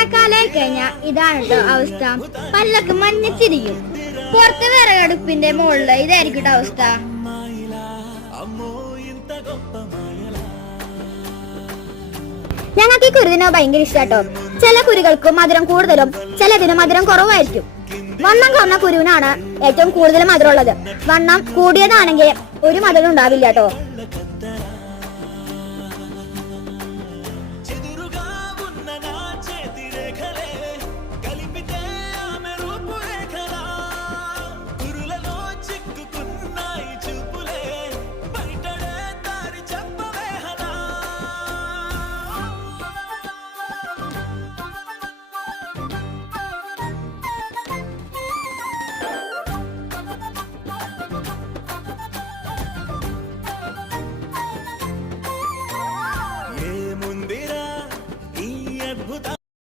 മഴക്കാലായി കഴിഞ്ഞാ ഇതാണ് കേട്ടോ അവസ്ഥ. പല്ലൊക്കെ മഞ്ഞച്ചിരിക്കും. പുറത്തെ വിറകടുപ്പിന്റെ മുകളില് ഇതായിരിക്കും കേട്ടോ അവസ്ഥ. ഞങ്ങൾക്ക് ഈ കുരുതിനോ ഭയങ്കര ഇഷ്ടാട്ടോ. ചില കുരുകൾക്ക് മധുരം കൂടുതലും ചിലതിന് മധുരം കുറവായിരിക്കും. വണ്ണം കുറഞ്ഞ കുരുവിനാണ് ഏറ്റവും കൂടുതൽ മധുരം ഉള്ളത്. വണ്ണം കൂടിയതാണെങ്കിൽ ഒരു മധുരം ഉണ്ടാവില്ല കേട്ടോ.